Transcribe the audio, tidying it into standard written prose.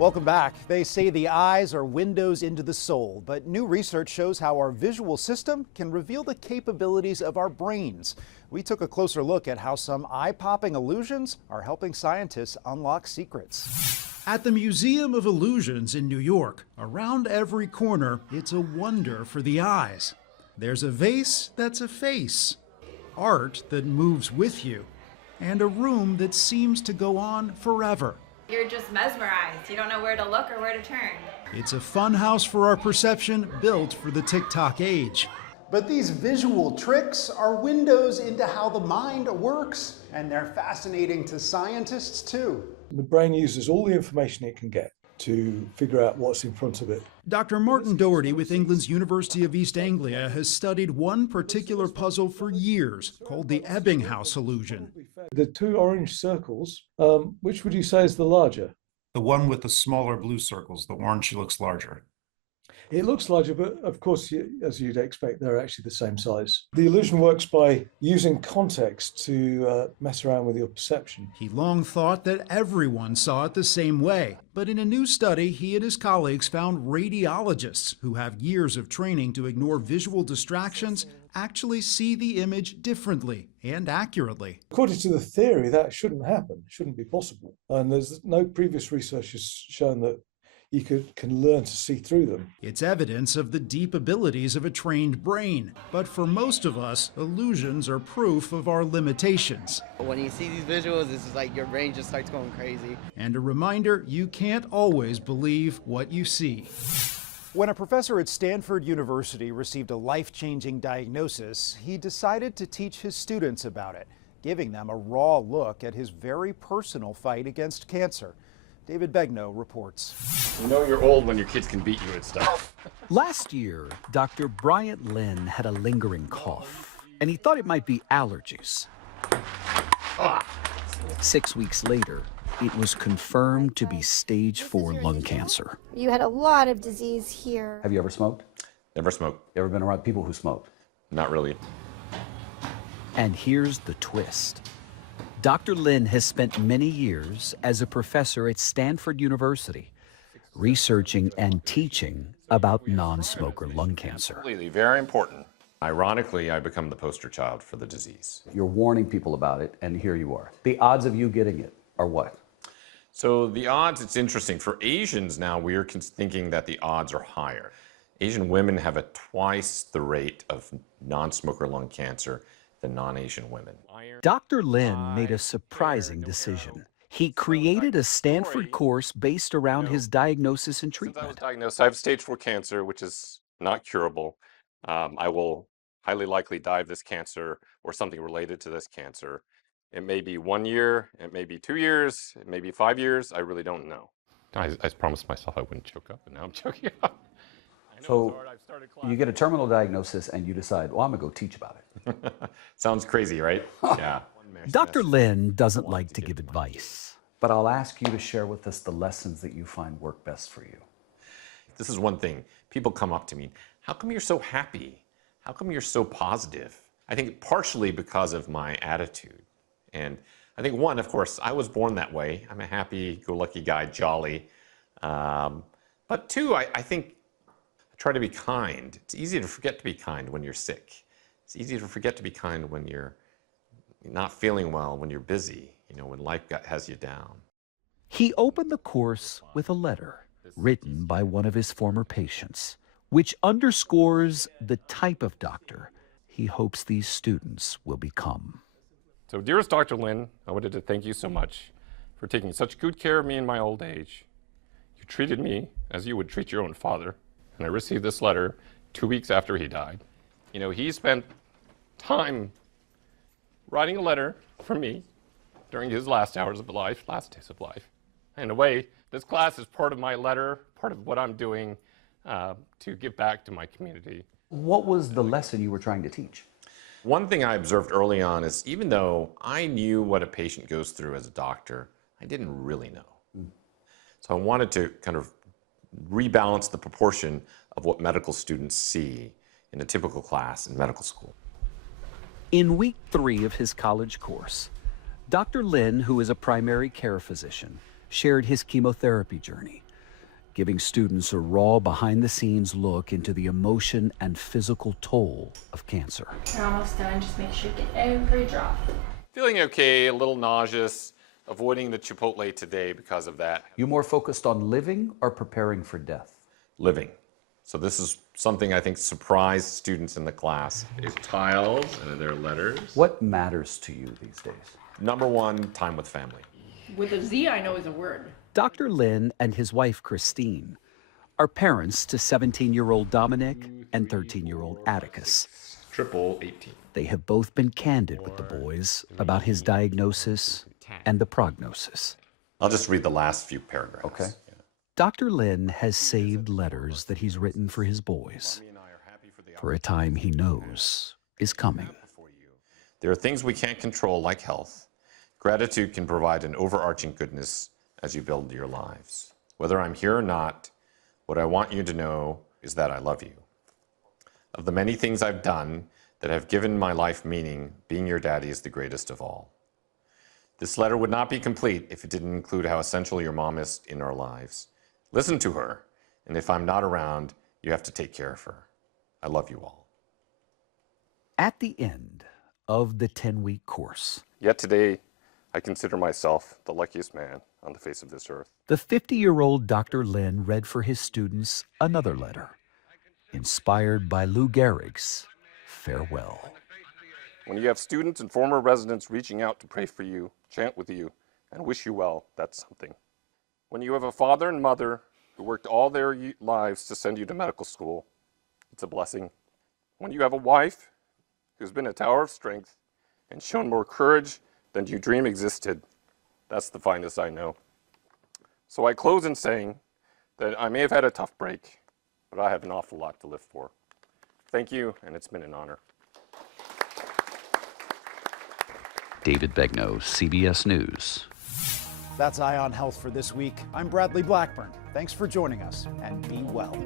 Welcome back. They say the eyes are windows into the soul, but new research shows how our visual system can reveal the capabilities of our brains. We took a closer look at how some eye-popping illusions are helping scientists unlock secrets. At the Museum of Illusions in New York, around every corner, it's a wonder for the eyes. There's a vase that's a face, art that moves with you, and a room that seems to go on forever. You're just mesmerized. You don't know where to look or where to turn. It's a fun house for our perception, built for the TikTok age. But these visual tricks are windows into how the mind works, and they're fascinating to scientists too. The brain uses all the information it can get to figure out what's in front of it. Dr. Martin Doherty with England's University of East Anglia has studied one particular puzzle for years called the Ebbinghaus illusion. The two orange circles, which would you say is the larger? The one with the smaller blue circles, the orange looks larger. It looks larger, but of course, as you'd expect, they're actually the same size. The illusion works by using context to mess around with your perception. He long thought that everyone saw it the same way, but in a new study, he and his colleagues found radiologists who have years of training to ignore visual distractions actually see the image differently and accurately. According to the theory, that shouldn't happen, shouldn't be possible. And there's no previous research has shown that you can learn to see through them. It's evidence of the deep abilities of a trained brain. But for most of us, illusions are proof of our limitations. When you see these visuals, it's just like your brain just starts going crazy. And a reminder, you can't always believe what you see. When a professor at Stanford University received a life-changing diagnosis, he decided to teach his students about it, giving them a raw look at his very personal fight against cancer. David Begnaud reports. You know you're old when your kids can beat you at stuff. Last year, Dr. Bryant Lynn had a lingering cough, and he thought it might be allergies. 6 weeks later, it was confirmed to be stage 4 lung cancer. You had a lot of disease here. Have you ever smoked? Never smoked. You ever been around people who smoked? Not really. And here's the twist. Dr. Lynn has spent many years as a professor at Stanford University, researching and teaching about non-smoker lung cancer. Completely, very important. Ironically, I become the poster child for the disease. You're warning people about it, and here you are. The odds of you getting it are what? So the odds, it's interesting. For Asians now, we are thinking that the odds are higher. Asian women have twice the rate of non-smoker lung cancer than non-Asian women. Dr. Lynn made a surprising decision. He created a Stanford course based around his diagnosis and treatment. Since I was diagnosed, I have stage 4 cancer, which is not curable. I will highly likely die of this cancer or something related to this cancer. It may be 1 year, it may be 2 years, it may be 5 years. I really don't know. I promised myself I wouldn't choke up, and now I'm choking up. So you get a terminal diagnosis and you decide, well, I'm gonna go teach about it. Sounds crazy, right? Yeah. Dr. Lynn doesn't like to give advice. But I'll ask you to share with us the lessons that you find work best for you. This is one thing. People come up to me, how come you're so happy? How come you're so positive? I think partially because of my attitude. And I think one, of course, I was born that way. I'm a happy-go-lucky guy, jolly. But two, I think try to be kind. It's easy to forget to be kind when you're sick. It's easy to forget to be kind when you're not feeling well, when you're busy, when life has you down. He opened the course with a letter written by one of his former patients, which underscores the type of doctor he hopes these students will become. So, dearest Dr. Lynn, I wanted to thank you so much for taking such good care of me in my old age. You treated me as you would treat your own father. And I received this letter 2 weeks after he died. He spent time writing a letter for me during his last hours of life, last days of life. In a way, this class is part of my letter, part of what I'm doing to give back to my community. What was the lesson you were trying to teach? One thing I observed early on is even though I knew what a patient goes through as a doctor, I didn't really know. So I wanted to kind of rebalance the proportion of what medical students see in a typical class in medical school. In week 3 of his college course, Dr. Lynn, who is a primary care physician, shared his chemotherapy journey, giving students a raw, behind-the-scenes look into the emotion and physical toll of cancer. You're almost done. Just make sure you get every drop. Feeling okay, a little nauseous, avoiding the Chipotle today because of that. You more focused on living or preparing for death? Living. So this is something I think surprised students in the class. There's tiles and there are letters. What matters to you these days? Number one, time with family. With a Z, I know is a word. Dr. Lynn and his wife, Christine, are parents to 17-year-old Dominic and 13-year-old Atticus. Triple 18. They have both been candid with the boys about his diagnosis and the prognosis. I'll just read the last few paragraphs. Okay. Dr. Lynn has saved letters that he's written for his boys for a time he knows is coming. There are things we can't control, like health. Gratitude can provide an overarching goodness as you build your lives. Whether I'm here or not, what I want you to know is that I love you. Of the many things I've done that have given my life meaning, being your daddy is the greatest of all. This letter would not be complete if it didn't include how essential your mom is in our lives. Listen to her, and if I'm not around, you have to take care of her. I love you all. At the end of the 10-week course, Yet today, I consider myself the luckiest man on the face of this earth. the 50-year-old Dr. Lynn read for his students another letter, inspired by Lou Gehrig's farewell. When you have students and former residents reaching out to pray for you, chant with you, and wish you well, that's something. When you have a father and mother who worked all their lives to send you to medical school, it's a blessing. When you have a wife who's been a tower of strength and shown more courage than you dream existed, that's the finest I know. So I close in saying that I may have had a tough break, but I have an awful lot to live for. Thank you, and it's been an honor. David Begnaud, CBS News. That's Eye on Health for this week. I'm Bradley Blackburn. Thanks for joining us, and be well.